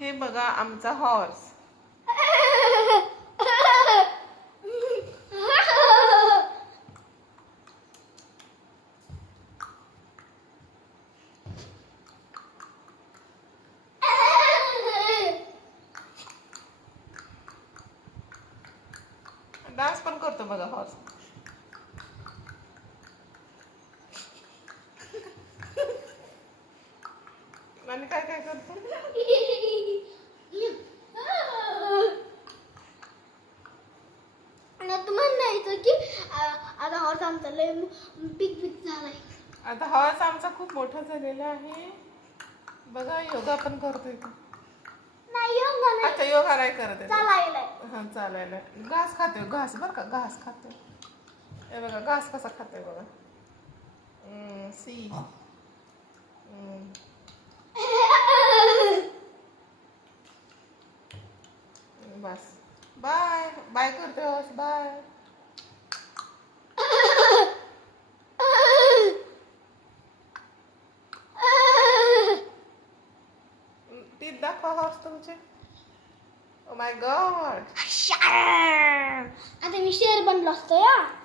हे बघा आमचा हॉर्स. डान्स पण करतो बघा हॉर्स. आणि काय काय करतो. म्हणायचं की आता हॉर्स आमचा लय बिग बिग झालाय. आता हॉर्स आमचा खूप मोठा झालेला आहे. बघा योगा पण करतोय तो. नाही योगा नाही, अच्छा योगा नाही करत आहे. चालायला. हा चालायला. घास खातोय घास बरं का घास खातोय. हे बघा घास कसा खातोय बघा. सी बस बाय बाय करतोय हॉर्स बाय. टीथ दाखवा हॉर्स तुमचे. Oh my God. आता मी शेर बनलो असतो या.